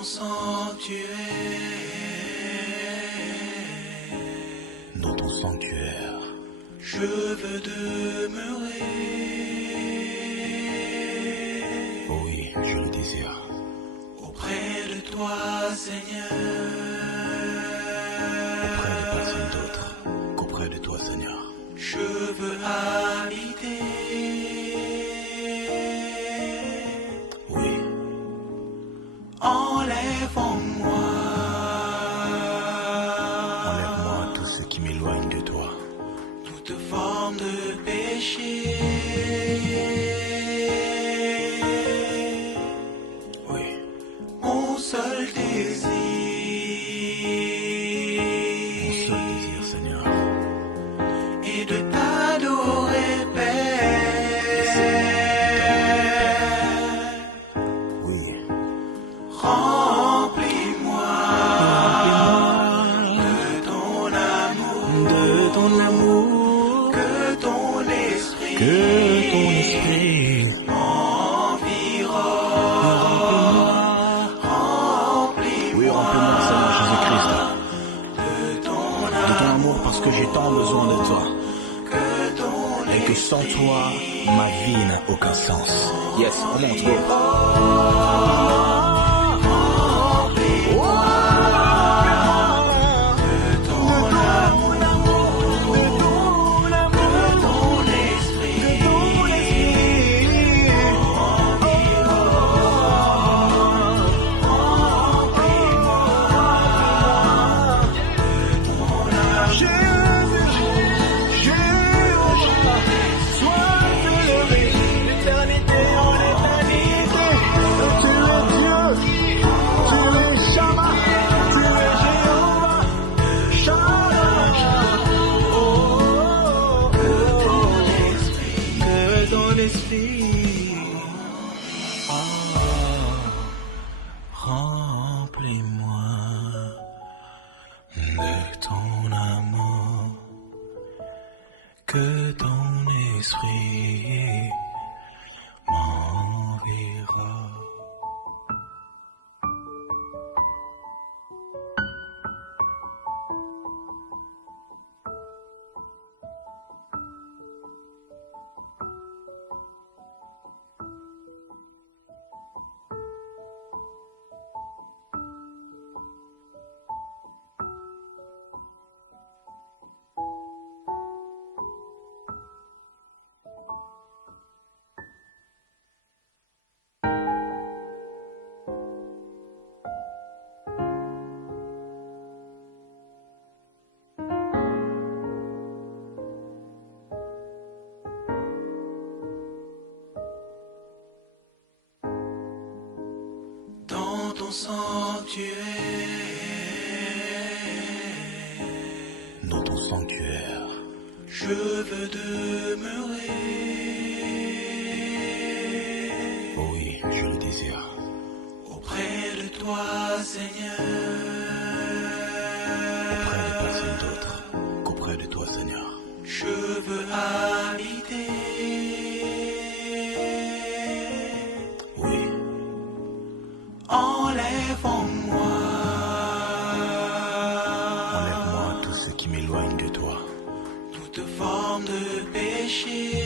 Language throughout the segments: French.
ton sanctuaire, dans ton sanctuaire, je veux demeurer. Oui, je le désire. Auprès de toi, Seigneur. Auprès de personne d'autre qu'auprès de toi, Seigneur. Je veux habiter. Oui. Enlève-moi. Enlève-moi tout ce qui m'éloigne de toi. Toute forme de péché. Oui. Mon seul désir. Mon seul désir, Seigneur. Et de t'adorer, Père. Oui. Remplis-moi de ton amour, que ton esprit m'environne. Oui, remplis-moi, Seigneur Jésus-Christ, De ton de ton amour, parce que j'ai tant besoin de toi. que ton Et que sans toi, ma vie n'a aucun sens. Yes, on monte, go. Remplis-moi de ton amour, que ton esprit m'environne. Dans ton sanctuaire, Dans ton sanctuaire, je veux demeurer. oui, je le désire. Auprès de toi, Seigneur. Auprès de personne d'autre qu'auprès de toi, Seigneur. Je veux habiter. Oui. Enlève-moi. Enlève-moi tout ce qui m'éloigne de toi. Toute forme de péché.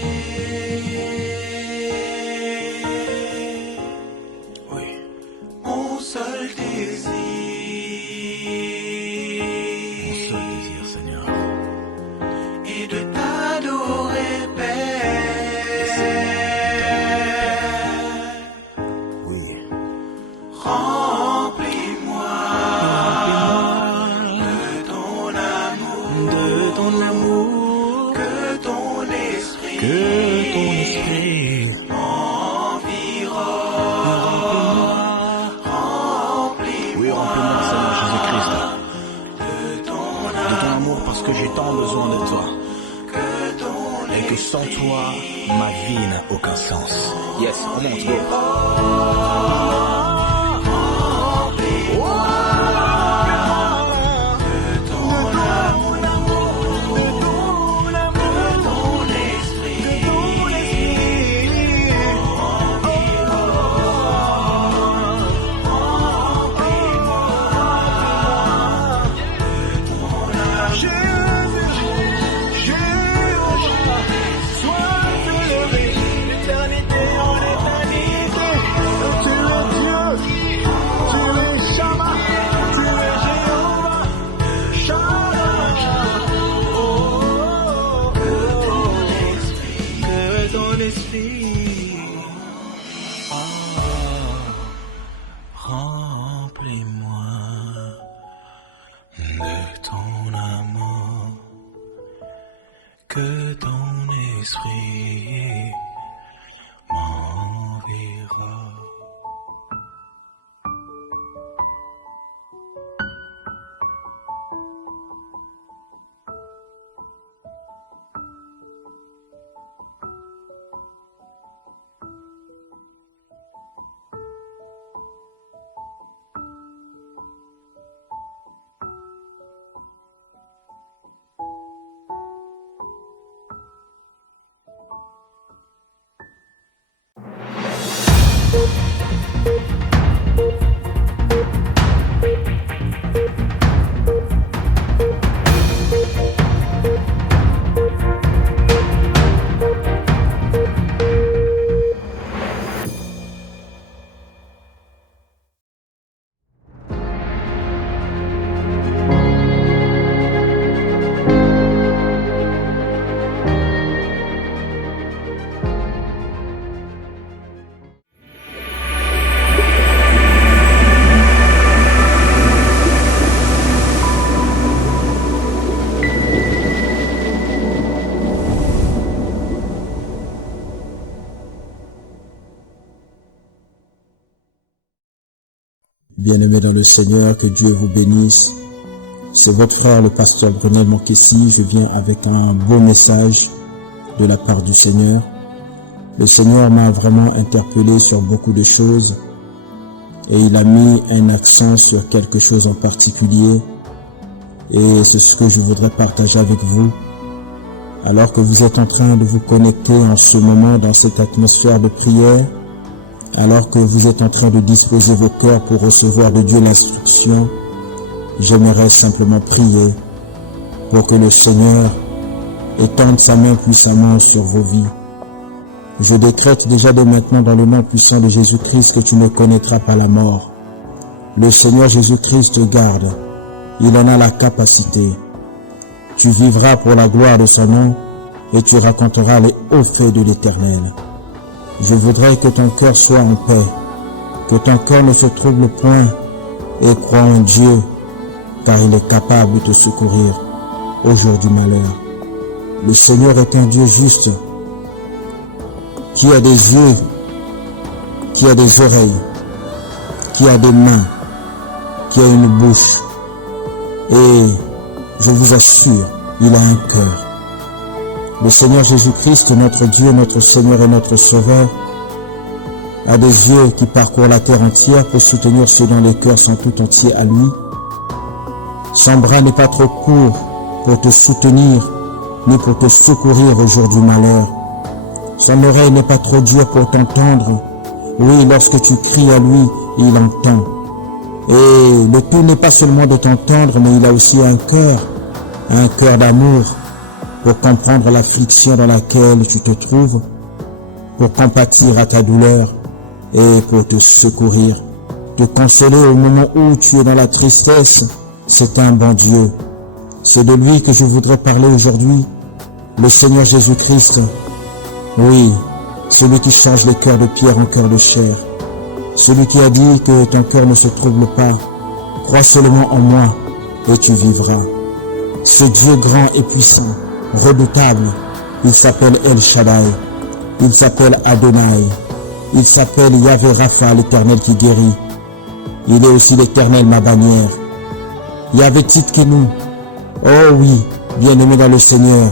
Oui. Mon seul désir. Mon seul désir, Seigneur. Et de t'adorer, Père. Oui. Remplis-moi de ton amour, que ton esprit m'environne. Oui, remplis-moi, Seigneur Jésus-Christ, De ton de ton amour, parce que j'ai tant besoin de toi. que ton Et que sans toi, ma vie n'a aucun sens. Yes, on monte, go. esprit ton esprit m'enverra. Bien-aimés dans le Seigneur, que Dieu vous bénisse. C'est votre frère, le pasteur Brunel Monkessi. Je viens avec un beau message de la part du Seigneur. Le Seigneur m'a vraiment interpellé sur beaucoup de choses et il a mis un accent sur quelque chose en particulier et c'est ce que je voudrais partager avec vous. Alors que vous êtes en train de vous connecter en ce moment dans cette atmosphère de prière, alors que vous êtes en train de disposer vos cœurs pour recevoir de Dieu l'instruction, j'aimerais simplement prier pour que le Seigneur étende sa main puissamment sur vos vies. Je décrète déjà dès maintenant dans le nom puissant de Jésus-Christ que tu ne connaîtras pas la mort. Le Seigneur Jésus-Christ te garde. Il en a la capacité. Tu vivras pour la gloire de son nom et tu raconteras les hauts faits de l'Éternel. Je voudrais que ton cœur soit en paix, que ton cœur ne se trouble point et crois en Dieu, car il est capable de te secourir au jour du malheur. Le Seigneur est un Dieu juste, qui a des yeux, qui a des oreilles, qui a des mains, qui a une bouche. Et je vous assure, il a un cœur. Le Seigneur Jésus-Christ, notre Dieu, notre Seigneur et notre Sauveur, a des yeux qui parcourent la terre entière pour soutenir ceux dont les cœurs sont tout entiers à lui. Son bras n'est pas trop court pour te soutenir, ni pour te secourir au jour du malheur. Son oreille n'est pas trop dure pour t'entendre. Oui, lorsque tu cries à lui, il entend. Et le tout n'est pas seulement de t'entendre, mais il a aussi un cœur d'amour, pour comprendre l'affliction dans laquelle tu te trouves, pour compatir à ta douleur et pour te secourir, te consoler au moment où tu es dans la tristesse. C'est un bon Dieu. C'est de lui que je voudrais parler aujourd'hui, le Seigneur Jésus-Christ. Oui, celui qui change les cœurs de pierre en cœurs de chair, celui qui a dit que ton cœur ne se trouble pas. Crois seulement en moi et tu vivras. Ce Dieu grand et puissant, redoutable, il s'appelle El Shaddai, il s'appelle Adonai, il s'appelle Yahvé Rapha, l'Éternel qui guérit. Il est aussi l'Éternel ma bannière. Yahvé Tzidkenu, oh oui, bien-aimé dans le Seigneur,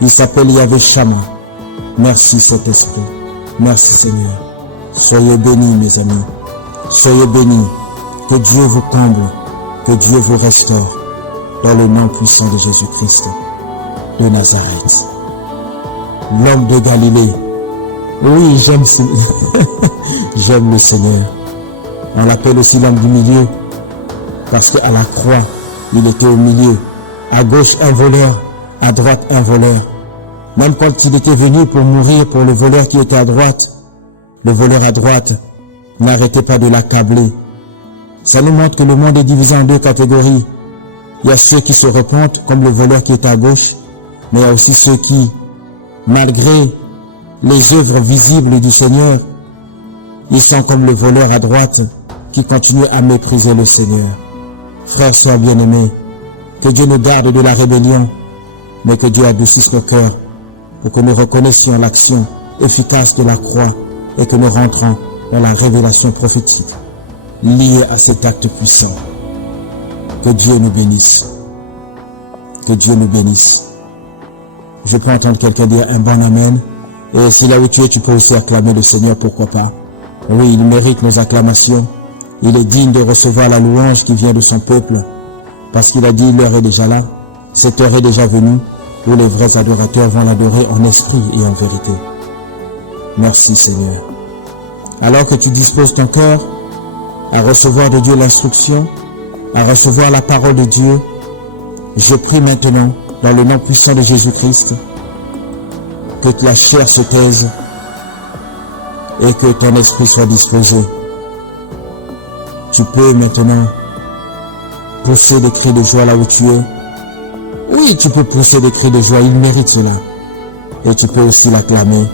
il s'appelle Yahvé Shama. Merci Saint-Esprit, merci Seigneur. Soyez bénis mes amis, soyez bénis, que Dieu vous comble, que Dieu vous restaure, dans le nom puissant de Jésus-Christ de Nazareth, l'homme de Galilée. Oui, j'aime le Seigneur. On l'appelle aussi l'homme du milieu, parce qu'à la croix, il était au milieu. À gauche, un voleur, à droite, un voleur. Même quand il était venu pour mourir pour le voleur qui était à droite, le voleur à droite n'arrêtait pas de l'accabler. Ça nous montre que le monde est divisé en deux catégories. Il y a ceux qui se repentent, comme le voleur qui est à gauche, mais il y a aussi ceux qui, malgré les œuvres visibles du Seigneur, ils sont comme le voleur à droite qui continue à mépriser le Seigneur. Frères, sœurs bien-aimés, que Dieu nous garde de la rébellion, mais que Dieu adoucisse nos cœurs pour que nous reconnaissions l'action efficace de la croix et que nous rentrons dans la révélation prophétique liée à cet acte puissant. Que Dieu nous bénisse. Que Dieu nous bénisse. Je peux entendre quelqu'un dire un bon amen. Et si là où tu es, tu peux aussi acclamer le Seigneur, pourquoi pas. Oui, il mérite nos acclamations. Il est digne de recevoir la louange qui vient de son peuple. Parce qu'il a dit, l'heure est déjà là. Cette heure est déjà venue où les vrais adorateurs vont l'adorer en esprit et en vérité. Merci Seigneur. Alors que tu disposes ton cœur à recevoir de Dieu l'instruction, à recevoir la parole de Dieu, je prie maintenant, dans le nom puissant de Jésus-Christ, que la chair se taise et que ton esprit soit disposé. Tu peux maintenant pousser des cris de joie là où tu es. Oui, tu peux pousser des cris de joie, il mérite cela. Et tu peux aussi l'acclamer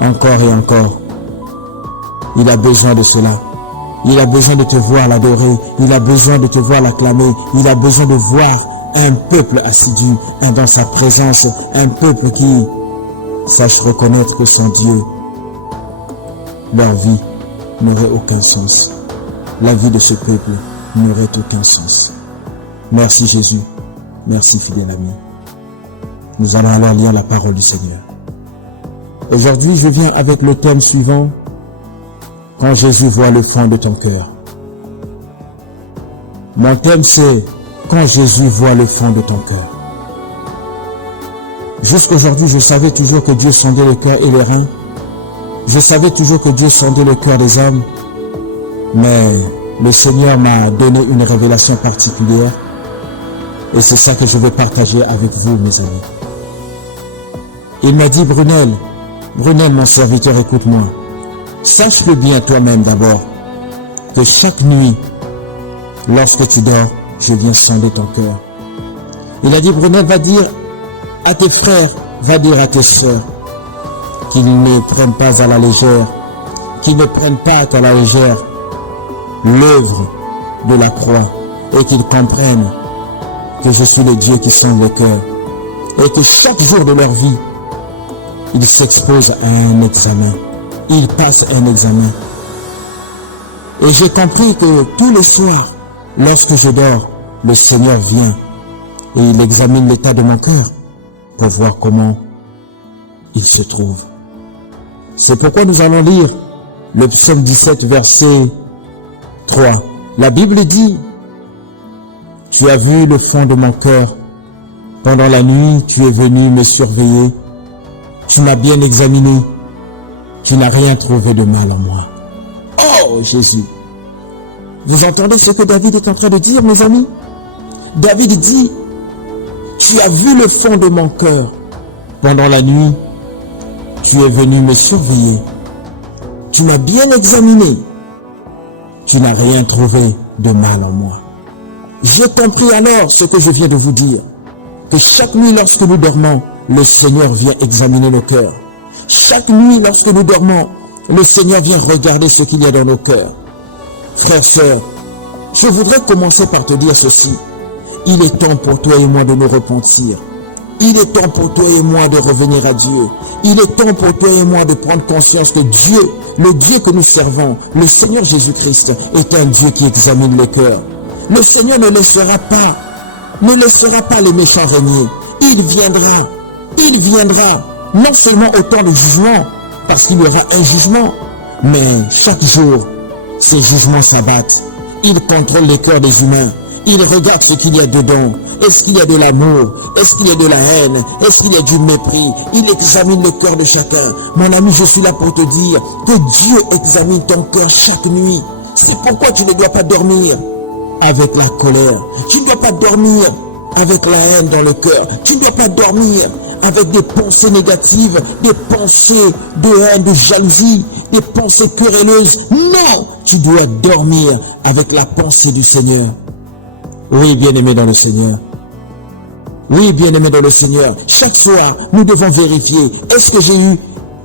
encore et encore. Il a besoin de cela. Il a besoin de te voir l'adorer. Il a besoin de te voir l'acclamer. Il a besoin de voir un peuple assidu dans sa présence. Un peuple qui sache reconnaître que sans Dieu, leur vie n'aurait aucun sens. La vie de ce peuple n'aurait aucun sens. Merci Jésus. Merci fidèle ami. Nous allons alors lire la parole du Seigneur. Aujourd'hui, je viens avec le thème suivant. Quand Jésus voit le fond de ton cœur. Mon thème c'est quand Jésus voit le fond de ton cœur. Jusqu'aujourd'hui, je savais toujours que Dieu sondait le cœur et les reins. Je savais toujours que Dieu sondait le cœur des hommes. Mais le Seigneur m'a donné une révélation particulière. Et c'est ça que je vais partager avec vous, mes amis. Il m'a dit, Brunel, mon serviteur, écoute-moi. Sache-le bien toi-même d'abord, que chaque nuit, lorsque tu dors, je viens sonder ton cœur. Il a dit, Brunel, va dire à tes frères, va dire à tes sœurs, qu'ils ne prennent pas à la légère, qu'ils ne prennent pas à la légère l'œuvre de la croix, et qu'ils comprennent que je suis le Dieu qui sonde le cœur, et que chaque jour de leur vie, ils s'exposent à un examen. Ils passent un examen. Et j'ai compris que tous les soirs, lorsque je dors, le Seigneur vient et il examine l'état de mon cœur pour voir comment il se trouve. C'est pourquoi nous allons lire le psaume 17, verset 3. La Bible dit, « Tu as vu le fond de mon cœur. Pendant la nuit, tu es venu me surveiller. Tu m'as bien examiné. Tu n'as rien trouvé de mal en moi. » Oh Jésus! Vous entendez ce que David est en train de dire, mes amis? David dit, « Tu as vu le fond de mon cœur. Pendant la nuit, tu es venu me surveiller. Tu m'as bien examiné. Tu n'as rien trouvé de mal en moi. » J'ai compris alors ce que je viens de vous dire, que chaque nuit lorsque nous dormons, le Seigneur vient examiner nos cœurs. Chaque nuit lorsque nous dormons, le Seigneur vient regarder ce qu'il y a dans nos cœurs. Frères, sœurs, je voudrais commencer par te dire ceci. Il est temps pour toi et moi de nous repentir. Il est temps pour toi et moi de revenir à Dieu. Il est temps pour toi et moi de prendre conscience que Dieu, le Dieu que nous servons, le Seigneur Jésus-Christ, est un Dieu qui examine les cœurs. Le Seigneur ne laissera pas les méchants régner. Il viendra, non seulement au temps du jugement, parce qu'il y aura un jugement, mais chaque jour, ces jugements s'abattent. Il contrôle les cœurs des humains. Il regarde ce qu'il y a dedans. Est-ce qu'il y a de l'amour? Est-ce qu'il y a de la haine? Est-ce qu'il y a du mépris? Il examine le cœur de chacun. Mon ami, je suis là pour te dire que Dieu examine ton cœur chaque nuit. C'est pourquoi tu ne dois pas dormir avec la colère. Tu ne dois pas dormir avec la haine dans le cœur. Tu ne dois pas dormir avec des pensées négatives, des pensées de haine, de jalousie, des pensées querelleuses. Non, tu dois dormir avec la pensée du Seigneur. Oui, bien-aimé dans le Seigneur. Oui, bien-aimé dans le Seigneur. Chaque soir, nous devons vérifier. Est-ce que j'ai eu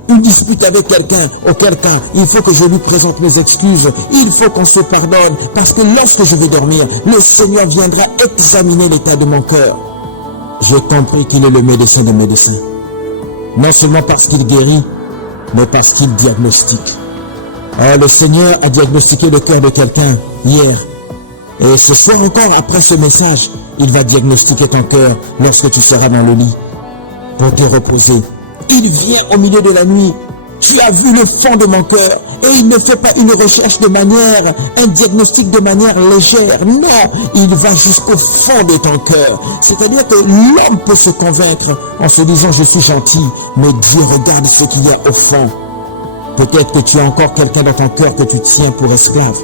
une dispute avec quelqu'un? Auquel cas, il faut que je lui présente mes excuses. Il faut qu'on se pardonne. Parce que lorsque je vais dormir, le Seigneur viendra examiner l'état de mon cœur. J'ai compris qu'il est le médecin des médecins. Non seulement parce qu'il guérit, mais parce qu'il diagnostique. Oh, le Seigneur a diagnostiqué le cœur de quelqu'un hier. Et ce soir encore, après ce message, il va diagnostiquer ton cœur lorsque tu seras dans le lit pour te reposer. Il vient au milieu de la nuit. Tu as vu le fond de mon cœur. Et il ne fait pas une recherche de manière, un diagnostic de manière légère. Non, il va jusqu'au fond de ton cœur. C'est-à-dire que l'homme peut se convaincre en se disant je suis gentil, mais Dieu regarde ce qu'il y a au fond. Peut-être que tu as encore quelqu'un dans ton cœur que tu tiens pour esclave.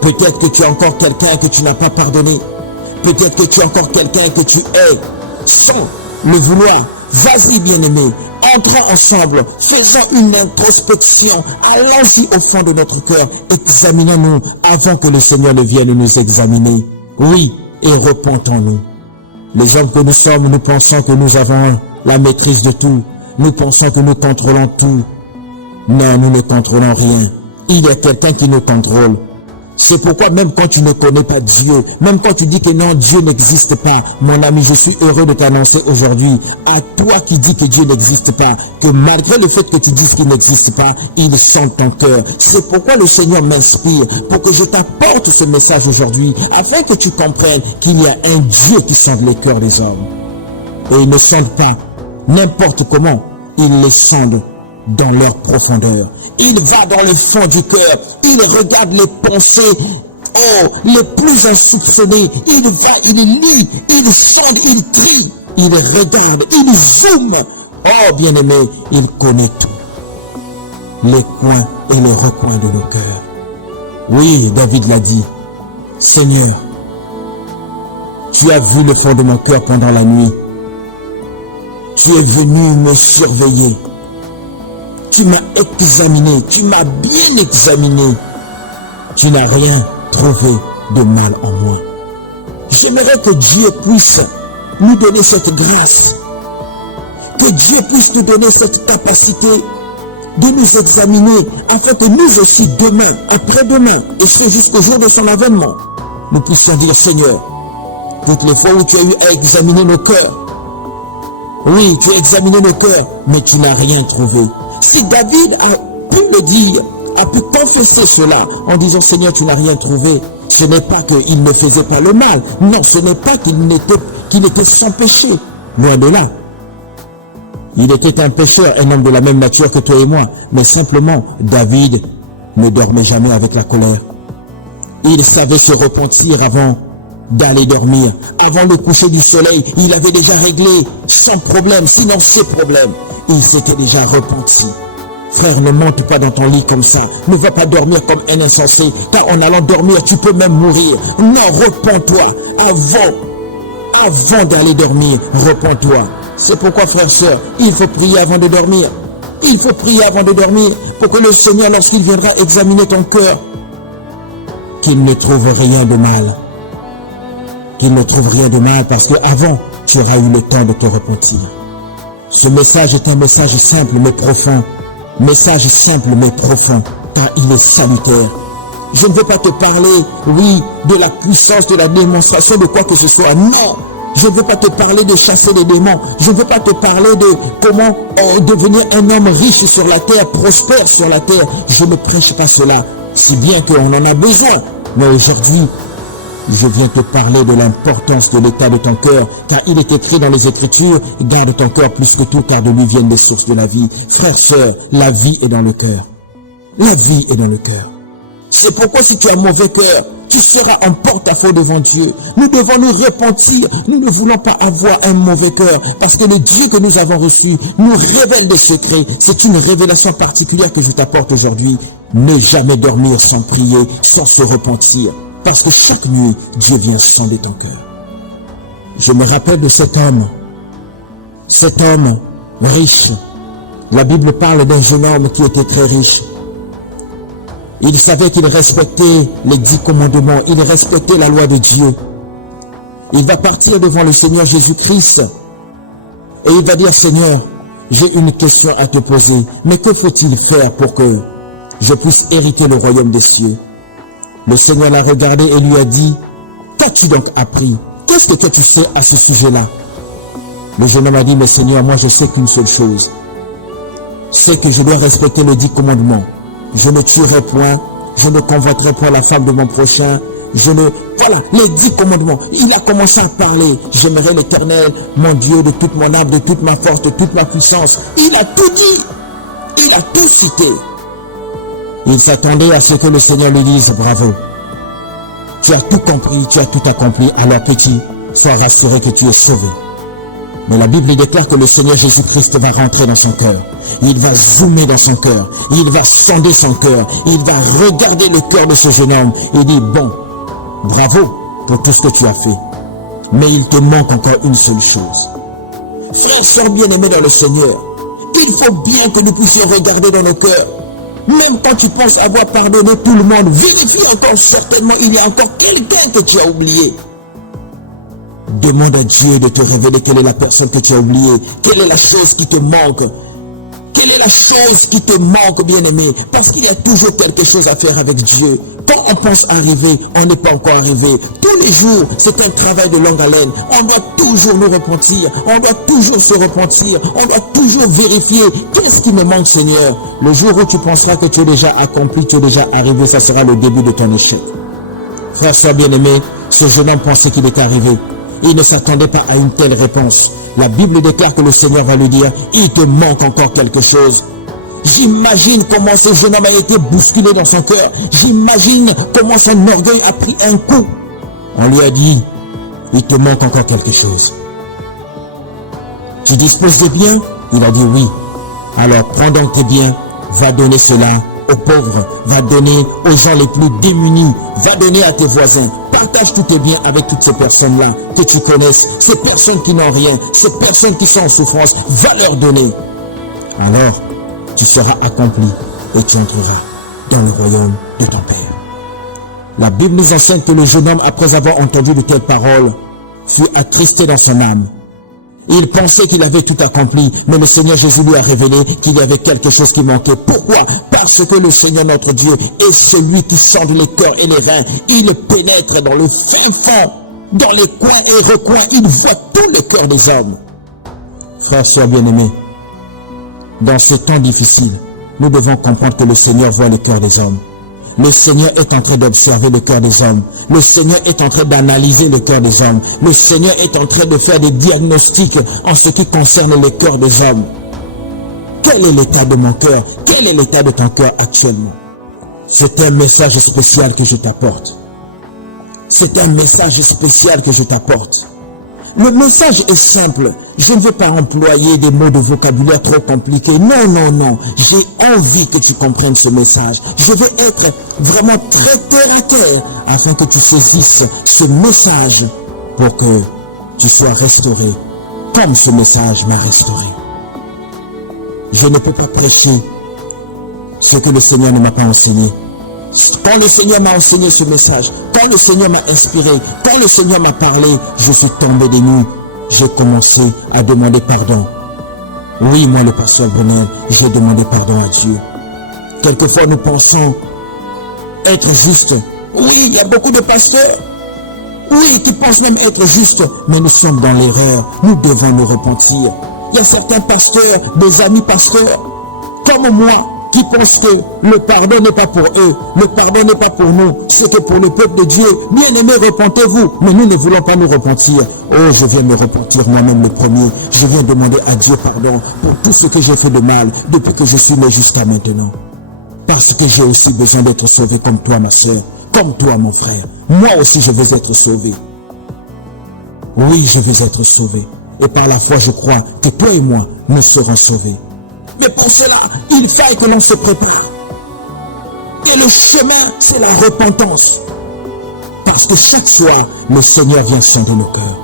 Peut-être que tu as encore quelqu'un que tu n'as pas pardonné. Peut-être que tu as encore quelqu'un que tu hais sans le vouloir. Vas-y, bien-aimé, entrons ensemble, faisons une introspection, allons-y au fond de notre cœur, examinons-nous avant que le Seigneur ne vienne nous examiner. Oui, et repentons-nous. Les hommes que nous sommes, nous pensons que nous avons la maîtrise de tout. Nous pensons que nous contrôlons tout. Non, nous ne contrôlons rien. Il y a quelqu'un qui nous contrôle. C'est pourquoi même quand tu ne connais pas Dieu, même quand tu dis que non, Dieu n'existe pas, mon ami, je suis heureux de t'annoncer aujourd'hui, à toi qui dis que Dieu n'existe pas, que malgré le fait que tu dises qu'il n'existe pas, il sent ton cœur. C'est pourquoi le Seigneur m'inspire pour que je t'apporte ce message aujourd'hui, afin que tu comprennes qu'il y a un Dieu qui sonde les cœurs des hommes. Et il ne sonde pas n'importe comment, il les sonde dans leur profondeur. Il va dans le fond du cœur. Il regarde les pensées, les plus insoupçonnées. Il va, il lit, il sonde, il trie. Il regarde, il zoome. Oh, bien-aimé, il connaît tout. Les coins et les recoins de nos cœurs. Oui, David l'a dit. Seigneur, tu as vu le fond de mon cœur pendant la nuit. Tu es venu me surveiller. Tu m'as examiné, tu m'as bien examiné. Tu n'as rien trouvé de mal en moi. J'aimerais que Dieu puisse nous donner cette grâce. Que Dieu puisse nous donner cette capacité de nous examiner afin que nous aussi demain, après-demain, et ce jusqu'au jour de son avènement, nous puissions dire Seigneur, toutes les fois où tu as eu à examiner nos cœurs, oui, tu as examiné nos cœurs, mais tu n'as rien trouvé. Si David a pu le dire, a pu confesser cela en disant Seigneur, tu n'as rien trouvé, ce n'est pas qu'il ne faisait pas le mal. Non, ce n'est pas qu'il était sans péché. Loin de là. Il était un pécheur, un homme de la même nature que toi et moi. Mais simplement, David ne dormait jamais avec la colère. Il savait se repentir avant d'aller dormir. Avant le coucher du soleil, il avait déjà réglé sans problème, sinon ses problèmes. Il s'était déjà repenti. Frère, ne monte pas dans ton lit comme ça. Ne va pas dormir comme un insensé. Car en allant dormir, tu peux même mourir. Non, repens-toi. Avant d'aller dormir, repens-toi. C'est pourquoi, frère, sœur, il faut prier avant de dormir. Il faut prier avant de dormir pour que le Seigneur, lorsqu'il viendra examiner ton cœur, qu'il ne trouve rien de mal. Qu'il ne trouve rien de mal parce qu'avant, tu auras eu le temps de te repentir. Ce message est un message simple mais profond. Message simple mais profond, car il est salutaire. Je ne veux pas te parler, oui, de la puissance, de la démonstration de quoi que ce soit. Non, je ne veux pas te parler de chasser les démons. Je ne veux pas te parler de comment devenir un homme riche sur la terre, prospère sur la terre. Je ne prêche pas cela, si bien qu'on en a besoin. Mais aujourd'hui, je viens te parler de l'importance de l'état de ton cœur, car il est écrit dans les Écritures, garde ton cœur plus que tout, car de lui viennent les sources de la vie. Frère, sœur, la vie est dans le cœur. La vie est dans le cœur. C'est pourquoi si tu as mauvais cœur, tu seras en porte-à-faux devant Dieu. Nous devons nous repentir. Nous ne voulons pas avoir un mauvais cœur, parce que le Dieu que nous avons reçu nous révèle des secrets. C'est une révélation particulière que je t'apporte aujourd'hui. Ne jamais dormir sans prier, sans se repentir. Parce que chaque nuit, Dieu vient sonder ton cœur. Je me rappelle de cet homme riche. La Bible parle d'un jeune homme qui était très riche. Il savait qu'il respectait les 10 commandements. Il respectait la loi de Dieu. Il va partir devant le Seigneur Jésus-Christ. Et il va dire, Seigneur, j'ai une question à te poser. Mais que faut-il faire pour que je puisse hériter le royaume des cieux? Le Seigneur l'a regardé et lui a dit, qu'as-tu donc appris? Qu'est-ce que tu sais à ce sujet-là? Le jeune homme a dit, mais Seigneur, moi je sais qu'une seule chose, c'est que je dois respecter les 10 commandements. Je ne tuerai point, je ne convoiterai point la femme de mon prochain, voilà, les 10 commandements. Il a commencé à parler. J'aimerai l'Éternel, mon Dieu, de toute mon âme, de toute ma force, de toute ma puissance. Il a tout dit. Il a tout cité. Il s'attendait à ce que le Seigneur lui dise, bravo. Tu as tout compris, tu as tout accompli. Alors petit, sois rassuré que tu es sauvé. Mais la Bible déclare que le Seigneur Jésus-Christ va rentrer dans son cœur. Il va zoomer dans son cœur. Il va sonder son cœur. Il va regarder le cœur de ce jeune homme et dire, bon, bravo pour tout ce que tu as fait. Mais il te manque encore une seule chose. Frères, sœurs bien-aimés dans le Seigneur, il faut bien que nous puissions regarder dans nos cœurs. Même quand tu penses avoir pardonné tout le monde, vérifie encore, certainement il y a encore quelqu'un que tu as oublié. Demande à Dieu de te révéler quelle est la personne que tu as oubliée, quelle est la chose qui te manque. Quelle est la chose qui te manque, bien-aimé? Parce qu'il y a toujours quelque chose à faire avec Dieu. Quand on pense arriver, on n'est pas encore arrivé. Tous les jours, c'est un travail de longue haleine. On doit toujours nous repentir. On doit toujours se repentir. On doit toujours vérifier. Qu'est-ce qui me manque, Seigneur? Le jour où tu penseras que tu es déjà accompli, tu es déjà arrivé, ça sera le début de ton échec. Frère, soeur bien-aimé, ce jeune homme pensait qu'il était arrivé. Il ne s'attendait pas à une telle réponse. La Bible déclare que le Seigneur va lui dire, il te manque encore quelque chose. J'imagine comment ce jeune homme a été bousculé dans son cœur. J'imagine comment son orgueil a pris un coup. On lui a dit, il te manque encore quelque chose. Tu disposes des biens? Il a dit oui. Alors prends donc tes biens, va donner cela aux pauvres, va donner aux gens les plus démunis, va donner à tes voisins. Partage tous tes biens avec toutes ces personnes-là que tu connaisses, ces personnes qui n'ont rien, ces personnes qui sont en souffrance, va leur donner. Alors, tu seras accompli et tu entreras dans le royaume de ton Père. La Bible nous enseigne que le jeune homme, après avoir entendu de telles paroles, fut attristé dans son âme. Il pensait qu'il avait tout accompli, mais le Seigneur Jésus lui a révélé qu'il y avait quelque chose qui manquait. Pourquoi? Parce que le Seigneur notre Dieu est celui qui sonde les cœurs et les reins. Il pénètre dans le fin fond, dans les coins et recoins. Il voit tout le cœur des hommes. Frères, sœurs bien-aimés, dans ce temps difficile, nous devons comprendre que le Seigneur voit le cœur des hommes. Le Seigneur est en train d'observer le cœur des hommes. Le Seigneur est en train d'analyser le cœur des hommes. Le Seigneur est en train de faire des diagnostics en ce qui concerne le cœur des hommes. Quel est l'état de mon cœur? Quel est l'état de ton cœur actuellement? C'est un message spécial que je t'apporte. C'est un message spécial que je t'apporte. Le message est simple. Je ne veux pas employer des mots de vocabulaire trop compliqués. Non, non, non. J'ai envie que tu comprennes ce message. Je veux être vraiment très terre à terre afin que tu saisisses ce message pour que tu sois restauré comme ce message m'a restauré. Je ne peux pas prêcher ce que le Seigneur ne m'a pas enseigné. Quand le Seigneur m'a enseigné ce message, quand le Seigneur m'a inspiré, quand le Seigneur m'a parlé, je suis tombé des nues. J'ai commencé à demander pardon. Oui, moi le pasteur Brunel, j'ai demandé pardon à Dieu. Quelquefois nous pensons être justes. Oui, il y a beaucoup de pasteurs. Oui, qui pensent même être justes. Mais nous sommes dans l'erreur. Nous devons nous repentir. Il y a certains pasteurs, des amis pasteurs, comme moi, qui pensent que le pardon n'est pas pour eux, le pardon n'est pas pour nous, c'est que pour le peuple de Dieu. Bien-aimés, repentez-vous. Mais nous ne voulons pas nous repentir. Oh, je viens me repentir moi-même le premier. Je viens demander à Dieu pardon pour tout ce que j'ai fait de mal depuis que je suis né jusqu'à maintenant. Parce que j'ai aussi besoin d'être sauvé comme toi, ma soeur, comme toi, mon frère. Moi aussi, je veux être sauvé. Oui, je veux être sauvé. Et par la foi, je crois que toi et moi, nous serons sauvés. Mais pour cela, il faille que l'on se prépare. Et le chemin, c'est la repentance. Parce que chaque soir, le Seigneur vient sonder nos cœurs.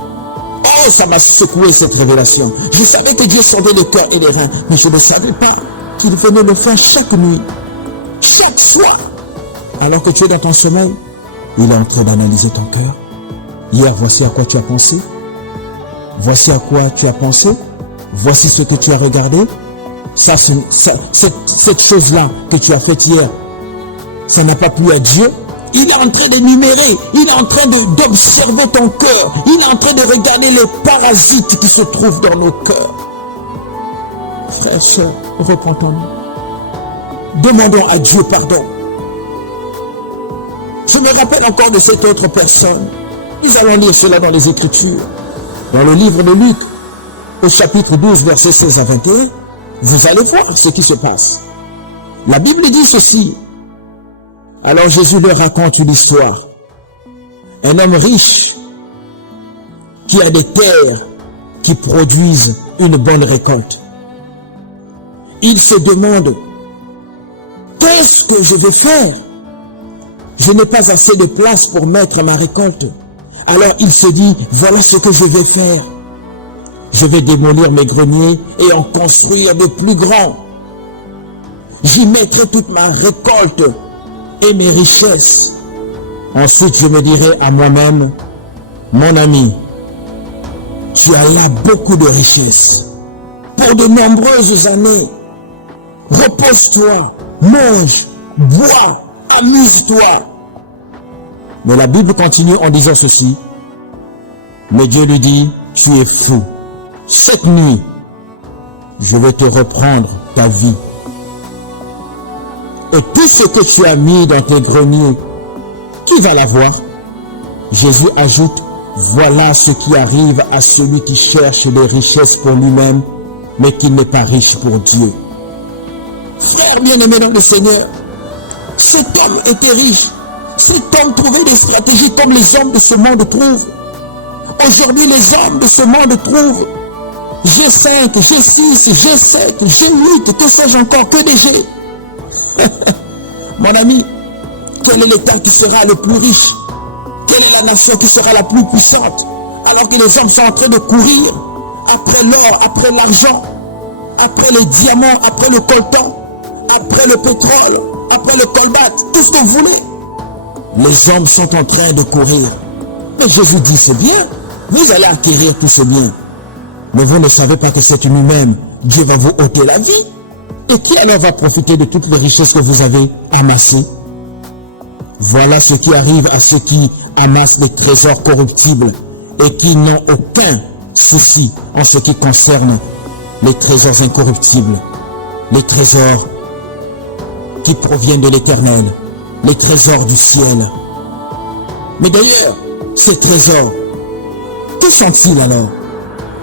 Oh, ça m'a secoué cette révélation. Je savais que Dieu sondait les cœurs et les reins, mais je ne savais pas qu'il venait le faire chaque nuit, chaque soir. Alors que tu es dans ton sommeil, il est en train d'analyser ton cœur. Hier, voici à quoi tu as pensé. Voici à quoi tu as pensé. Voici ce que tu as regardé. Cette chose-là que tu as faite hier, ça n'a pas plu à Dieu. Il est en train d'énumérer, il est en train d'observer ton cœur, il est en train de regarder les parasites qui se trouvent dans nos cœurs. Frères, sœurs, repentons-nous. Demandons à Dieu pardon. Je me rappelle encore de cette autre personne. Nous allons lire cela dans les Écritures. Dans le livre de Luc, au chapitre 12, versets 16 à 21, vous allez voir ce qui se passe. La Bible dit ceci. Alors Jésus leur raconte une histoire. Un homme riche qui a des terres qui produisent une bonne récolte. Il se demande, qu'est-ce que je vais faire? Je n'ai pas assez de place pour mettre ma récolte. Alors il se dit, voilà ce que je vais faire. Je vais démolir mes greniers et en construire de plus grands. J'y mettrai toute ma récolte et mes richesses. Ensuite, je me dirai à moi-même, mon ami, tu as là beaucoup de richesses pour de nombreuses années. Repose-toi, mange, bois, amuse-toi. Mais la Bible continue en disant ceci. Mais Dieu lui dit, tu es fou. Cette nuit, je vais te reprendre ta vie. Et tout ce que tu as mis dans tes greniers, qui va l'avoir? Jésus ajoute, voilà ce qui arrive à celui qui cherche les richesses pour lui-même, mais qui n'est pas riche pour Dieu. Frère bien-aimé dans le Seigneur, cet homme était riche. Cet homme trouvait des stratégies comme les hommes de ce monde trouvent. Aujourd'hui, les hommes de ce monde trouvent G5, G6, G7, G8, que sais-je encore, que des G. Mon ami, quel est l'État qui sera le plus riche? Quelle est la nation qui sera la plus puissante? Alors que les hommes sont en train de courir après l'or, après l'argent, après les diamants, après le coltan, après le pétrole, après le colbat, tout ce que vous voulez. Les hommes sont en train de courir. Mais Jésus dit, c'est bien, vous allez acquérir tout ce bien. Mais vous ne savez pas que cette nuit même, Dieu va vous ôter la vie. Et qui alors va profiter de toutes les richesses que vous avez amassées? Voilà ce qui arrive à ceux qui amassent des trésors corruptibles et qui n'ont aucun souci en ce qui concerne les trésors incorruptibles, les trésors qui proviennent de l'Éternel, les trésors du ciel. Mais d'ailleurs, ces trésors, que sont-ils alors?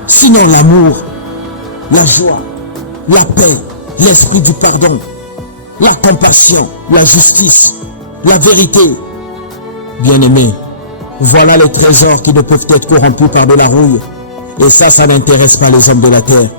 Sinon l'amour, la joie, la paix, l'esprit du pardon, la compassion, la justice, la vérité. Bien-aimés, voilà les trésors qui ne peuvent être corrompus par de la rouille. Et ça n'intéresse pas les hommes de la terre.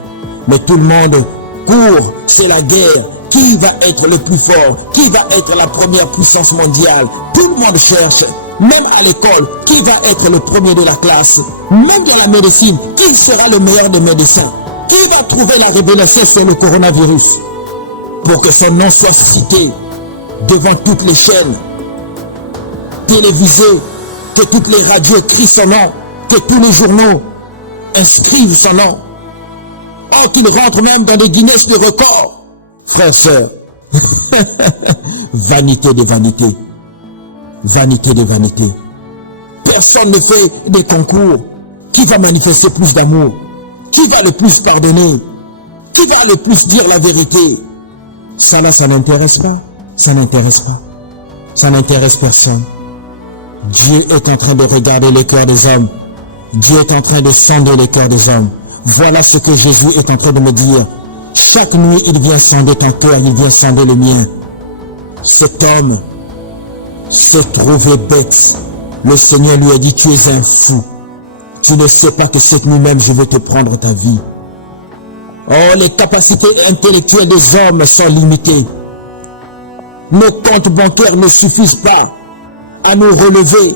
Mais tout le monde court, c'est la guerre. Qui va être le plus fort? Qui va être la première puissance mondiale? Tout le monde cherche. Même à l'école, qui va être le premier de la classe? Même dans la médecine, qui sera le meilleur des médecins? Qui va trouver la révélation sur le coronavirus? Pour que son nom soit cité devant toutes les chaînes télévisées, que toutes les radios crient son nom, que tous les journaux inscrivent son nom. Oh, qu'il rentre même dans des Guinness de records. Frères, sœurs, vanité de vanité. Vanité de vanité. Personne ne fait des concours. Qui va manifester plus d'amour? Qui va le plus pardonner? Qui va le plus dire la vérité? Ça là, ça n'intéresse pas. Ça n'intéresse pas. Ça n'intéresse personne. Dieu est en train de regarder les cœurs des hommes. Dieu est en train de sonder les cœurs des hommes. Voilà ce que Jésus est en train de me dire. Chaque nuit, il vient sonder ton cœur, il vient sonder le mien. Cet homme s'est trouvé bête. Le Seigneur lui a dit, tu es un fou. Tu ne sais pas que cette nuit même, je vais te prendre ta vie. Oh, les capacités intellectuelles des hommes sont limitées. Nos comptes bancaires ne suffisent pas à nous relever.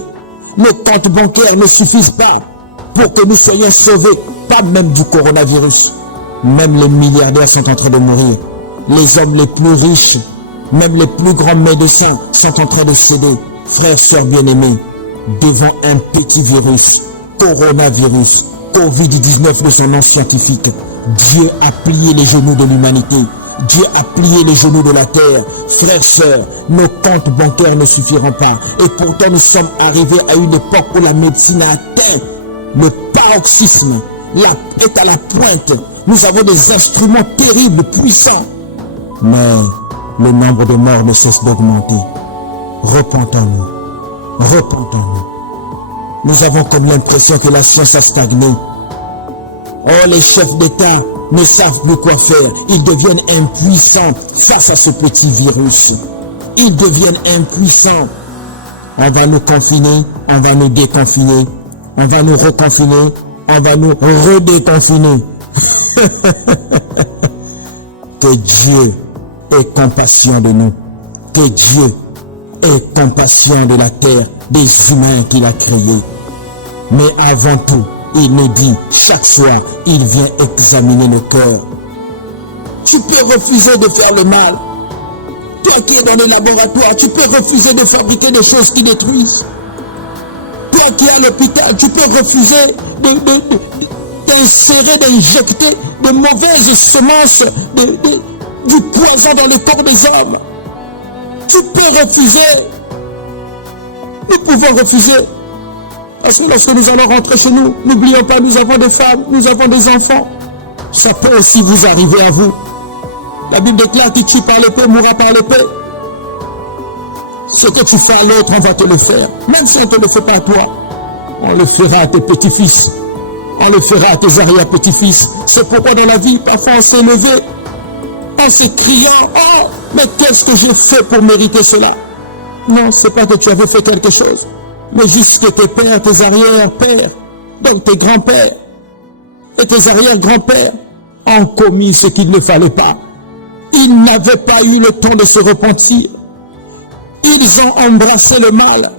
Nos comptes bancaires ne suffisent pas pour que nous soyons sauvés, pas même du coronavirus. Même les milliardaires sont en train de mourir. Les hommes les plus riches, même les plus grands médecins sont en train de céder. Frères, sœurs bien-aimés, devant un petit virus, coronavirus, Covid-19 de son nom scientifique, Dieu a plié les genoux de l'humanité. Dieu a plié les genoux de la terre. Frères, sœurs, nos comptes bancaires ne suffiront pas. Et pourtant, nous sommes arrivés à une époque où la médecine a atteint le paroxysme, est à la pointe. Nous avons des instruments terribles, puissants. Mais le nombre de morts ne cesse d'augmenter. Repentons-nous. Repentons-nous. Nous avons comme l'impression que la science a stagné. Oh, les chefs d'État ne savent plus quoi faire. Ils deviennent impuissants face à ce petit virus. Ils deviennent impuissants. On va nous confiner, on va nous déconfiner, on va nous reconfiner, on va nous redéconfiner. Que Dieu ait compassion de nous. Que Dieu ait compassion de la terre, des humains qu'il a créés. Mais avant tout, il nous dit, chaque soir, il vient examiner nos cœurs. Tu peux refuser de faire le mal. Toi qui es dans les laboratoires, tu peux refuser de fabriquer des choses qui détruisent. Toi qui es à l'hôpital, tu peux refuser d'insérer, d'injecter de mauvaises semences, du poison dans le corps des hommes. Tu peux refuser. Nous pouvons refuser. Parce que lorsque nous allons rentrer chez nous, n'oublions pas, nous avons des femmes, nous avons des enfants. Ça peut aussi vous arriver à vous. La Bible déclare qui tue par l'épée mourra par l'épée. Ce que tu fais à l'autre, on va te le faire. Même si on ne te le fait pas à toi, on le fera à tes petits-fils. On le fera à tes arrière-petits-fils. C'est pourquoi dans la vie, parfois on s'est levé en se criant, oh, mais qu'est-ce que j'ai fait pour mériter cela? Non, c'est pas que tu avais fait quelque chose, mais juste que tes pères, tes arrière-pères, donc tes grands-pères et tes arrière-grands-pères ont commis ce qu'il ne fallait pas. Ils n'avaient pas eu le temps de se repentir. Ils ont embrassé le mal.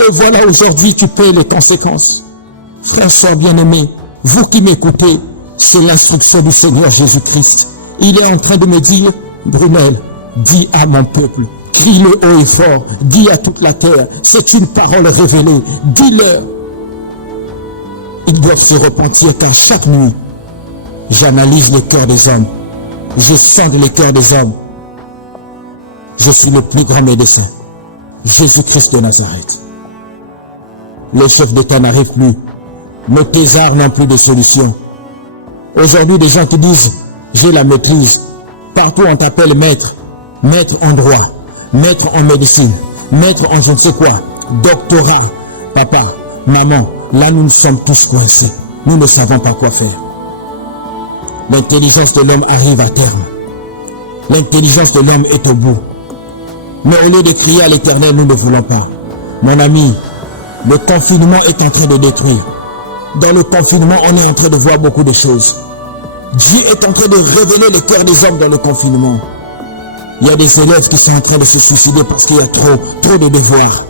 Et voilà, aujourd'hui, tu payes les conséquences. Frères, soeurs bien-aimés, vous qui m'écoutez, c'est l'instruction du Seigneur Jésus-Christ. Il est en train de me dire, Brunel, dis à mon peuple, crie-le haut et fort, dis à toute la terre, c'est une parole révélée, dis-leur. Ils doivent se repentir car chaque nuit, j'analyse les cœurs des hommes. Je sonde les cœurs des hommes. Je suis le plus grand médecin. Jésus-Christ de Nazareth. Les chefs d'État n'arrivent plus. Nos thésards n'ont plus de solution. Aujourd'hui, des gens qui disent, j'ai la maîtrise. Partout, on t'appelle maître. Maître en droit. Maître en médecine. Maître en je ne sais quoi. Doctorat. Papa, maman, là, nous sommes tous coincés. Nous ne savons pas quoi faire. L'intelligence de l'homme arrive à terme. L'intelligence de l'homme est au bout. Mais au lieu de crier à l'Éternel, nous ne voulons pas. Mon ami, le confinement est en train de détruire. Dans le confinement, on est en train de voir beaucoup de choses. Dieu est en train de révéler le cœur des hommes dans le confinement. Il y a des élèves qui sont en train de se suicider parce qu'il y a trop de devoirs.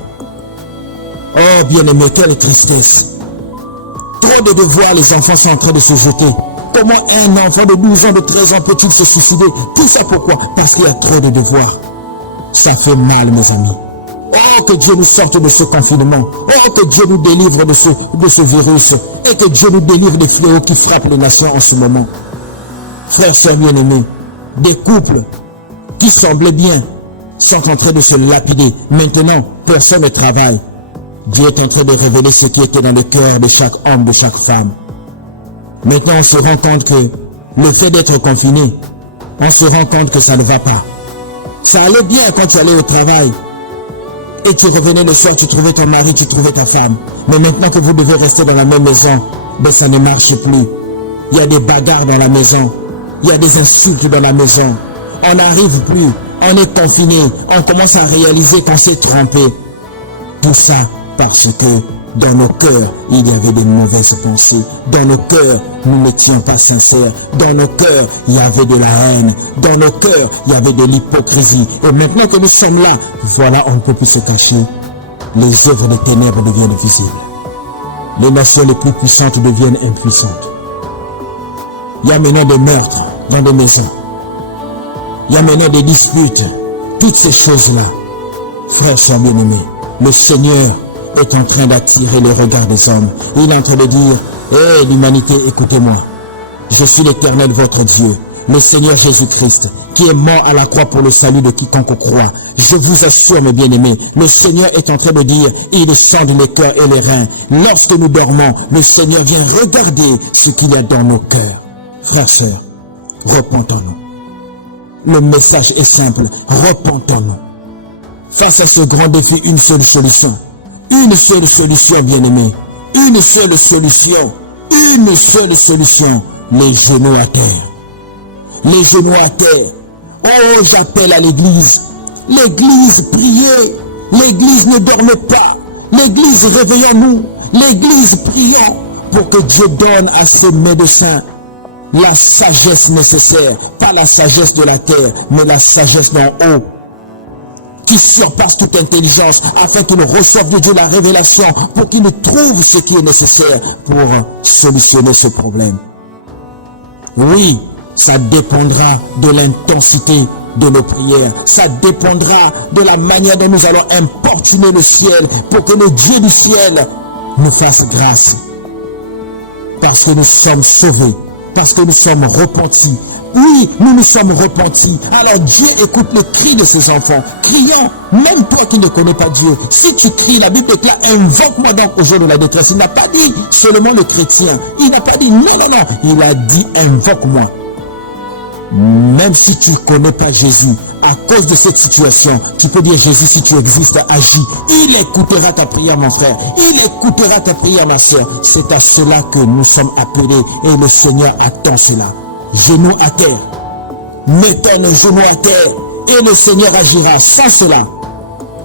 Oh, bien-aimé, quelle tristesse. Trop de devoirs, les enfants sont en train de se jeter. Comment un enfant de 12 ans, de 13 ans peut-il se suicider? Tout ça pourquoi? Parce qu'il y a trop de devoirs. Ça fait mal, mes amis. Oh, que Dieu nous sorte de ce confinement. Oh, que Dieu nous délivre de ce virus. Et que Dieu nous délivre des fléaux qui frappent les nations en ce moment. Frères, sœurs bien-aimés, des couples qui semblaient bien sont en train de se lapider. Maintenant, personne ne travaille. Dieu est en train de révéler ce qui était dans le cœur de chaque homme, de chaque femme. Maintenant, on se rend compte que le fait d'être confiné, on se rend compte que ça ne va pas. Ça allait bien quand tu allais au travail. Et tu revenais le soir, tu trouvais ton mari, tu trouvais ta femme. Mais maintenant que vous devez rester dans la même maison, ben ça ne marche plus. Il y a des bagarres dans la maison. Il y a des insultes dans la maison. On n'arrive plus. On est confiné. On commence à réaliser qu'on s'est trompé. Tout ça parce que dans nos cœurs, il y avait de mauvaises pensées. Dans nos cœurs, nous n'étions pas sincères. Dans nos cœurs, il y avait de la haine. Dans nos cœurs, il y avait de l'hypocrisie. Et maintenant que nous sommes là, voilà, on ne peut plus se cacher. Les œuvres des ténèbres deviennent visibles. Les nations les plus puissantes deviennent impuissantes. Il y a maintenant des meurtres dans des maisons. Il y a maintenant des disputes. Toutes ces choses-là, frères sont bien-aimés. Le Seigneur est en train d'attirer le regard des hommes. Il est en train de dire, hé l'humanité, écoutez-moi. Je suis l'Éternel votre Dieu, le Seigneur Jésus-Christ, qui est mort à la croix pour le salut de quiconque croit. Je vous assure, mes bien-aimés, le Seigneur est en train de dire, il sonde les cœurs et les reins. Lorsque nous dormons, le Seigneur vient regarder ce qu'il y a dans nos cœurs. Frères, sœurs, repentons-nous. Le message est simple, repentons-nous. Face à ce grand défi, une seule solution. Une seule solution, bien-aimés. Une seule solution. Une seule solution. Les genoux à terre. Les genoux à terre. Oh, j'appelle à l'église. L'église, priez. L'église, ne dormez pas. L'église, réveillons-nous. L'église, prions pour que Dieu donne à ses médecins la sagesse nécessaire. Pas la sagesse de la terre, mais la sagesse d'en haut, qui surpasse toute intelligence, afin qu'il reçoive de Dieu la révélation, pour qu'il trouve ce qui est nécessaire pour solutionner ce problème. Oui, ça dépendra de l'intensité de nos prières. Ça dépendra de la manière dont nous allons importuner le ciel, pour que le Dieu du ciel nous fasse grâce. Parce que nous sommes sauvés, parce que nous sommes repentis. Oui, nous nous sommes repentis. Alors Dieu écoute le cri de ses enfants. Criant, même toi qui ne connais pas Dieu. Si tu cries, la Bible déclare, invoque-moi donc au jour de la détresse. Il n'a pas dit seulement le chrétien. Il n'a pas dit non. Il a dit invoque-moi. Même si tu ne connais pas Jésus, à cause de cette situation, tu peux dire Jésus, si tu existes, agis. Il écoutera ta prière, mon frère. Il écoutera ta prière, ma soeur. C'est à cela que nous sommes appelés et le Seigneur attend cela. Genoux à terre. Mettons nos genoux à terre et le Seigneur agira. Sans cela,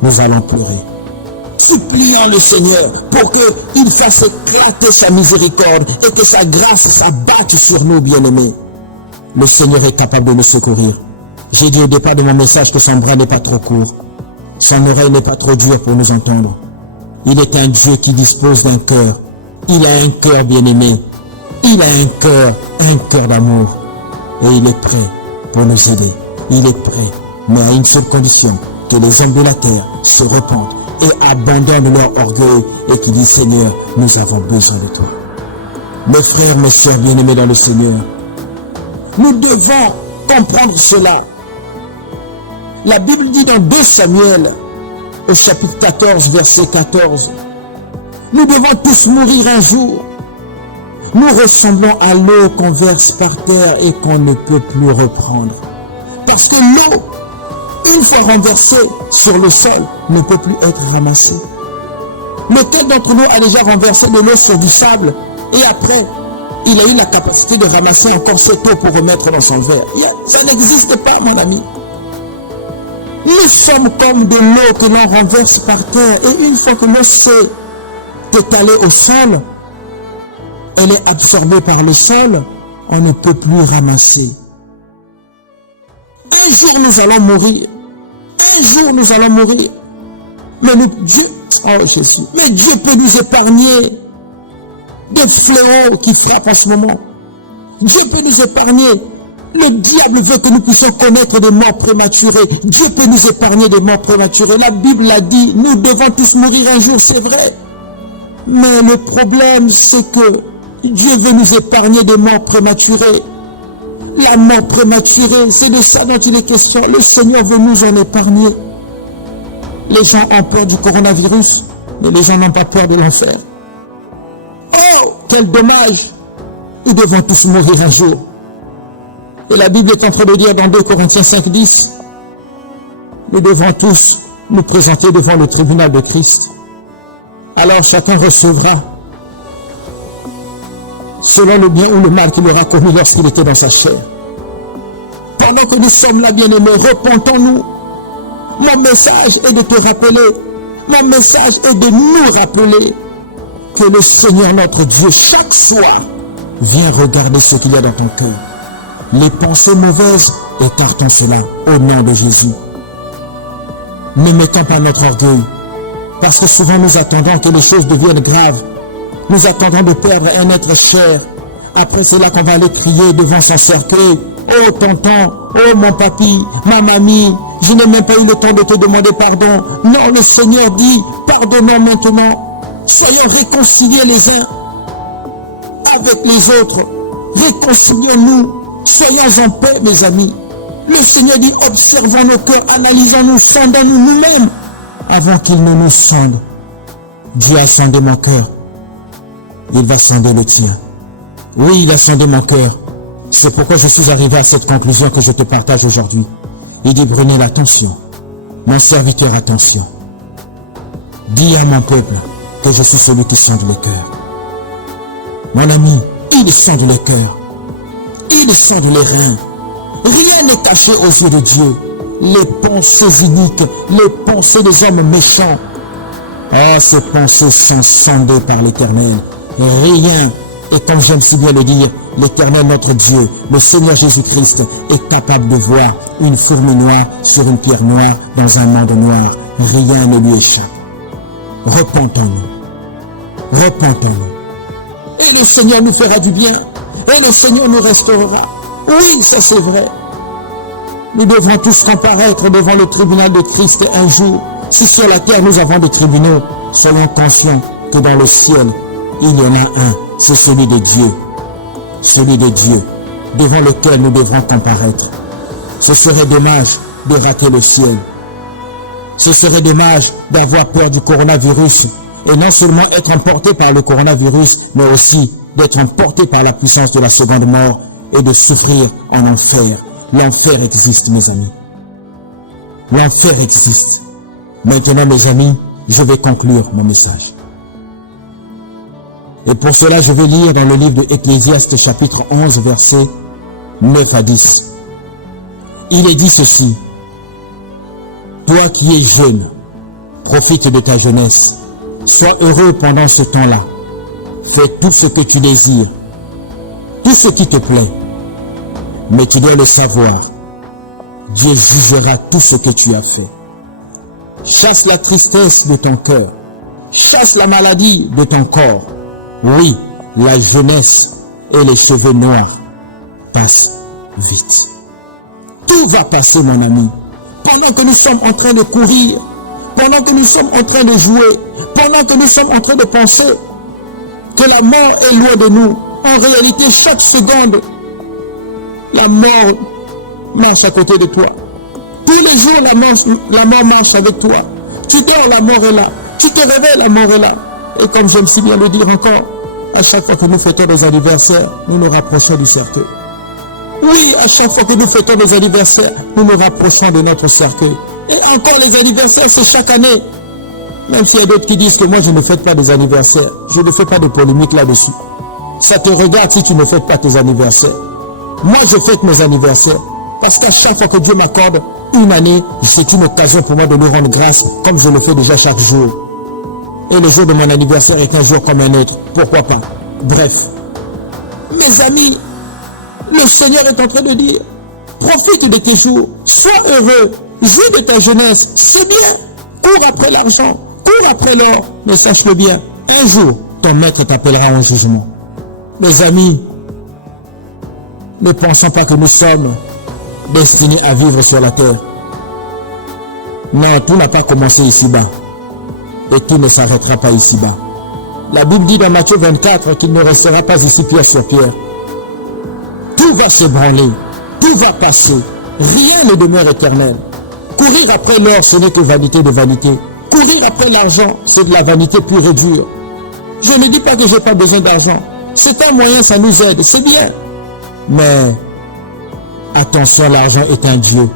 nous allons pleurer. Supplions le Seigneur pour qu'il fasse éclater sa miséricorde et que sa grâce s'abatte sur nous, bien-aimés. Le Seigneur est capable de nous secourir. J'ai dit au départ de mon message que son bras n'est pas trop court. Son oreille n'est pas trop dure pour nous entendre. Il est un Dieu qui dispose d'un cœur. Il a un cœur bien-aimé. Il a un cœur d'amour. Et il est prêt pour nous aider. Il est prêt, mais à une seule condition, que les hommes de la terre se repentent et abandonnent leur orgueil et qui disent Seigneur, nous avons besoin de toi. Mes frères, mes sœurs bien-aimés dans le Seigneur, nous devons comprendre cela. La Bible dit dans 2 Samuel, au chapitre 14, verset 14, nous devons tous mourir un jour. Nous ressemblons à l'eau qu'on verse par terre et qu'on ne peut plus reprendre. Parce que l'eau, une fois renversée sur le sol, ne peut plus être ramassée. Lequel d'entre nous a déjà renversé de l'eau sur du sable et après, il a eu la capacité de ramasser encore cette eau pour remettre dans son verre? Ça n'existe pas, mon ami. Nous sommes comme de l'eau que l'on renverse par terre et une fois que l'eau s'est étalée au sol, elle est absorbée par le sol, on ne peut plus ramasser. Un jour nous allons mourir. Un jour nous allons mourir. Mais Dieu peut nous épargner des fléaux qui frappent en ce moment. Dieu peut nous épargner. Le diable veut que nous puissions connaître des morts prématurées. Dieu peut nous épargner des morts prématurées. La Bible l'a dit, nous devons tous mourir un jour, c'est vrai. Mais le problème, c'est que Dieu veut nous épargner des morts prématurées. La mort prématurée, c'est de ça dont il est question. Le Seigneur veut nous en épargner. Les gens ont peur du coronavirus, mais les gens n'ont pas peur de l'enfer. Oh, quel dommage! Nous devons tous mourir un jour. Et la Bible est en train de dire dans 2 Corinthiens 5, 10, nous devons tous nous présenter devant le tribunal de Christ. Alors chacun recevra selon le bien ou le mal qu'il aura commis lorsqu'il était dans sa chair. Pendant que nous sommes là, bien-aimés, repentons-nous. Mon message est de te rappeler, mon message est de nous rappeler que le Seigneur notre Dieu, chaque soir, vient regarder ce qu'il y a dans ton cœur. Les pensées mauvaises, écartons cela au nom de Jésus. Ne mettons pas notre orgueil, parce que souvent nous attendons que les choses deviennent graves. Nous attendons de perdre un être cher. Après c'est là qu'on va aller crier devant son cercueil. Oh tonton, oh mon papy, ma mamie, je n'ai même pas eu le temps de te demander pardon. Non, le Seigneur dit, pardonnons maintenant. Soyons réconciliés les uns avec les autres. Réconcilions-nous. Soyons en paix, mes amis. Le Seigneur dit, observons nos cœurs, analysons-nous, sondons-nous nous-mêmes avant qu'il ne nous sonde. Dieu a sondé mon cœur. Il va sonder le tien. Oui, il a sondé mon cœur. C'est pourquoi je suis arrivé à cette conclusion que je te partage aujourd'hui. Il dit, Brunel, attention. Mon serviteur, attention. Dis à mon peuple que je suis celui qui sonde le cœur. Mon ami, il sonde le cœur. Il sonde les reins. Rien n'est caché aux yeux de Dieu. Les pensées iniques, les pensées des hommes méchants. Ah, ces pensées sont sondées par l'Éternel. Rien, et comme j'aime si bien le dire, l'Éternel notre Dieu, le Seigneur Jésus-Christ, est capable de voir une fourmi noire sur une pierre noire dans un monde noir. Rien ne lui échappe. Repentons-nous. Repentons-nous. Et le Seigneur nous fera du bien. Et le Seigneur nous restaurera. Oui, ça c'est vrai. Nous devrons tous comparaître devant le tribunal de Christ un jour. Si sur la terre nous avons des tribunaux, soyons conscients que dans le ciel, il y en a un, c'est celui de Dieu. Celui de Dieu, devant lequel nous devrons comparaître. Ce serait dommage de rater le ciel. Ce serait dommage d'avoir peur du coronavirus et non seulement être emporté par le coronavirus, mais aussi d'être emporté par la puissance de la seconde mort et de souffrir en enfer. L'enfer existe, mes amis. L'enfer existe. Maintenant, mes amis, je vais conclure mon message. Et pour cela, je vais lire dans le livre de Ecclésiaste, chapitre 11, versets 9 à 10. Il est dit ceci. Toi qui es jeune, profite de ta jeunesse. Sois heureux pendant ce temps-là. Fais tout ce que tu désires, tout ce qui te plaît. Mais tu dois le savoir. Dieu jugera tout ce que tu as fait. Chasse la tristesse de ton cœur. Chasse la maladie de ton corps. Oui, la jeunesse et les cheveux noirs passent vite. Tout va passer, mon ami. Pendant que nous sommes en train de courir, pendant que nous sommes en train de jouer, pendant que nous sommes en train de penser que la mort est loin de nous, en réalité, chaque seconde, la mort marche à côté de toi. Tous les jours, la mort marche avec toi. Tu dors, la mort est là. Tu te réveilles, la mort est là. Et comme j'aime si bien le dire encore, à chaque fois que nous fêtons des anniversaires, nous nous rapprochons du cercueil. Oui, à chaque fois que nous fêtons des anniversaires, nous nous rapprochons de notre cercueil. Et encore les anniversaires, c'est chaque année. Même s'il y a d'autres qui disent que moi je ne fête pas des anniversaires. Je ne fais pas de polémique là-dessus. Ça te regarde si tu ne fêtes pas tes anniversaires. Moi je fête mes anniversaires. Parce qu'à chaque fois que Dieu m'accorde une année, c'est une occasion pour moi de lui rendre grâce, comme je le fais déjà chaque jour. Et le jour de mon anniversaire est un jour comme un autre. Pourquoi pas? Bref. Mes amis, le Seigneur est en train de dire, profite de tes jours, sois heureux, joue de ta jeunesse, c'est bien. Cours après l'argent, cours après l'or, mais sache-le bien, un jour, ton maître t'appellera en jugement. Mes amis, ne pensons pas que nous sommes destinés à vivre sur la terre. Non, tout n'a pas commencé ici-bas. Et tout ne s'arrêtera pas ici-bas. La Bible dit dans Matthieu 24 qu'il ne restera pas ici pierre sur pierre. Tout va s'ébranler, tout va passer. Rien ne demeure éternel. Courir après l'or, ce n'est que vanité de vanité. Courir après l'argent, c'est de la vanité pure et dure. Je ne dis pas que je n'ai pas besoin d'argent. C'est un moyen, ça nous aide, c'est bien. Mais attention, l'argent est un Dieu.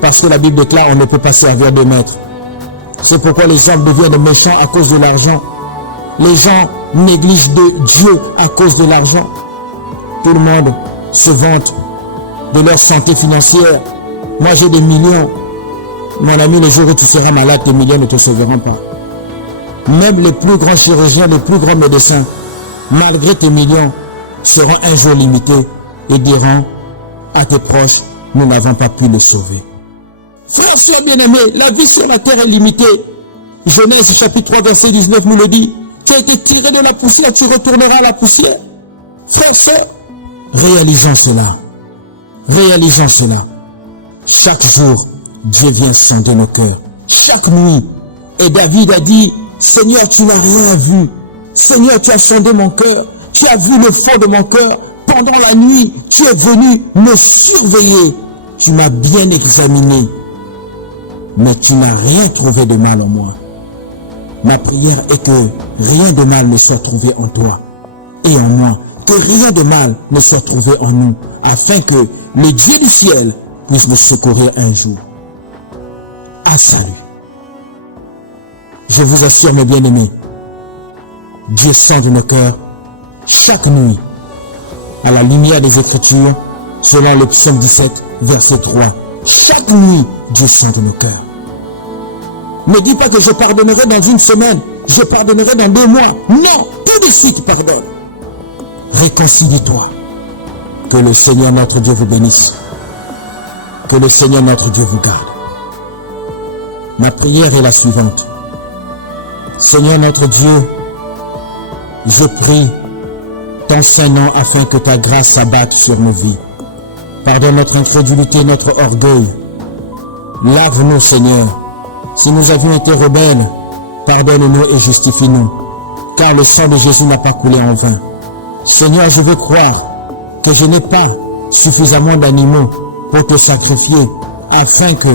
Parce que la Bible déclare on ne peut pas servir de maître. C'est pourquoi les hommes deviennent méchants à cause de l'argent. Les gens négligent de Dieu à cause de l'argent. Tout le monde se vante de leur santé financière. Moi j'ai des millions. Mon ami, le jour où tu seras malade, tes millions ne te sauveront pas. Même les plus grands chirurgiens, les plus grands médecins, malgré tes millions, seront un jour limités et diront à tes proches, nous n'avons pas pu le sauver. Frères, sœurs bien-aimés, la vie sur la terre est limitée. Genèse chapitre 3 verset 19 nous le dit. Tu as été tiré de la poussière, tu retourneras à la poussière. Frères, sœurs, réalisons cela. Réalisons cela. Chaque jour, Dieu vient sonder nos cœurs. Chaque nuit. Et David a dit, Seigneur, tu n'as rien vu. Seigneur, tu as sondé mon cœur. Tu as vu le fond de mon cœur. Pendant la nuit, tu es venu me surveiller. Tu m'as bien examiné. Mais tu n'as rien trouvé de mal en moi. Ma prière est que rien de mal ne soit trouvé en toi et en moi. que rien de mal ne soit trouvé en nous, afin que le Dieu du ciel puisse nous secourir un jour. À salut. Je vous assure, mes bien-aimés, Dieu sonde nos cœurs chaque nuit à la lumière des Écritures, selon le psaume 17, verset 3. Chaque nuit, Dieu sonde nos cœurs. Ne dis pas que je pardonnerai dans une semaine, je pardonnerai dans 2 mois. Non, tout de suite pardonne. Réconcilie-toi. Que le Seigneur notre Dieu vous bénisse. Que le Seigneur notre Dieu vous garde. Ma prière est la suivante. Seigneur notre Dieu, je prie ton Saint-Nom afin que ta grâce s'abatte sur nos vies. Pardonne notre incrédulité, notre orgueil. Lave-nous, Seigneur. Si nous avions été rebelles, pardonne-nous et justifie-nous. Car le sang de Jésus n'a pas coulé en vain. Seigneur, je veux croire que je n'ai pas suffisamment d'animaux pour te sacrifier afin que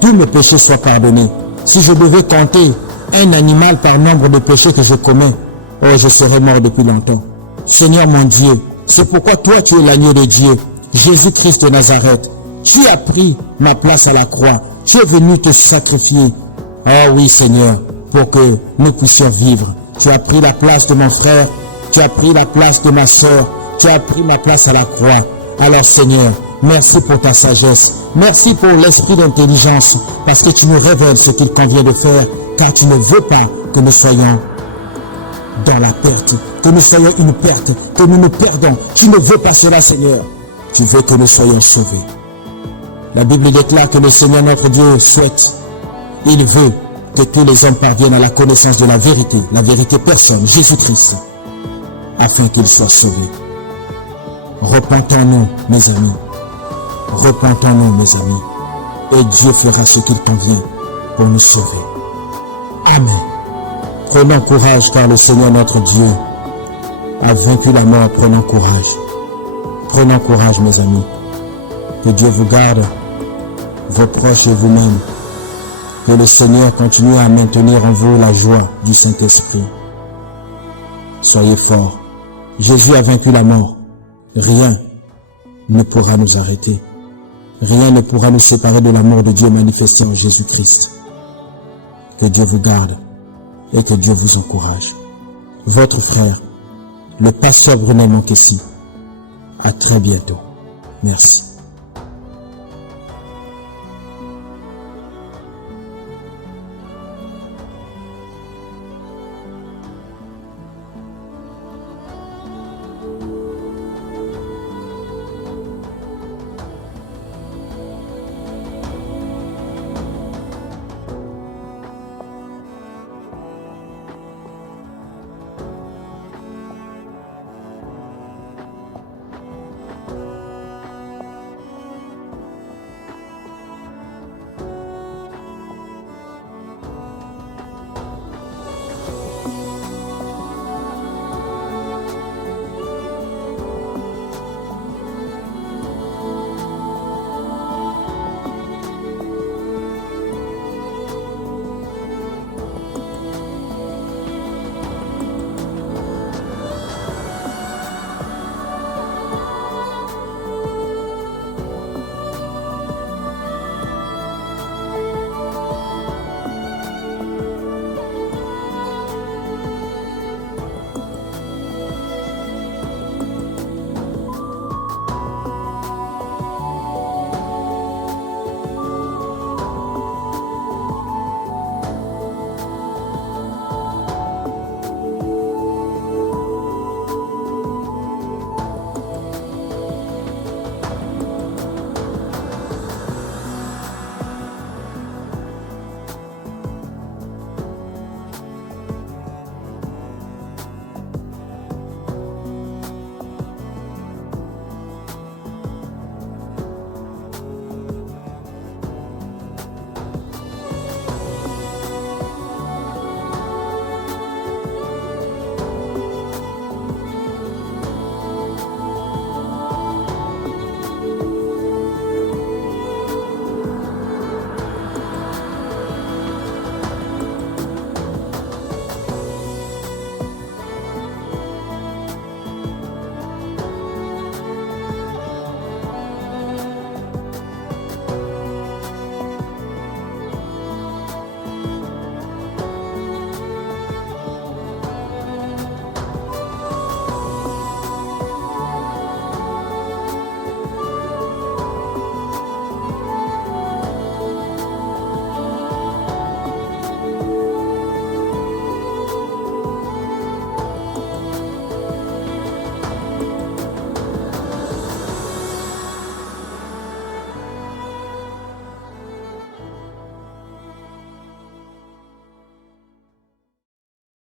tous mes péchés soient pardonnés. Si je devais compter un animal par nombre de péchés que je commets, oh, je serais mort depuis longtemps. Seigneur mon Dieu, c'est pourquoi toi tu es l'agneau de Dieu, Jésus-Christ de Nazareth. Tu as pris ma place à la croix. Tu es venu te sacrifier. Oh oui Seigneur, pour que nous puissions vivre. Tu as pris la place de mon frère, tu as pris la place de ma soeur, tu as pris ma place à la croix. Alors Seigneur, merci pour ta sagesse, merci pour l'esprit d'intelligence, parce que tu nous révèles ce qu'il convient de faire, car tu ne veux pas que nous soyons dans la perte, que nous soyons une perte, que nous nous perdons. Tu ne veux pas cela, Seigneur. Tu veux que nous soyons sauvés. La Bible déclare que le Seigneur notre Dieu souhaite, il veut que tous les hommes parviennent à la connaissance de la vérité personne, Jésus-Christ, afin qu'ils soient sauvés. Repentons-nous, mes amis. Repentons-nous, mes amis. Et Dieu fera ce qu'il convient pour nous sauver. Amen. Prenons courage, car le Seigneur notre Dieu a vaincu la mort. Prenons courage. Prenons courage, mes amis. Que Dieu vous garde, vos proches et vous-même. Que le Seigneur continue à maintenir en vous la joie du Saint-Esprit. Soyez forts. Jésus a vaincu la mort. Rien ne pourra nous arrêter. Rien ne pourra nous séparer de l'amour de Dieu manifesté en Jésus-Christ. Que Dieu vous garde et que Dieu vous encourage. Votre frère, le pasteur Brunel Monkessi. À très bientôt. Merci.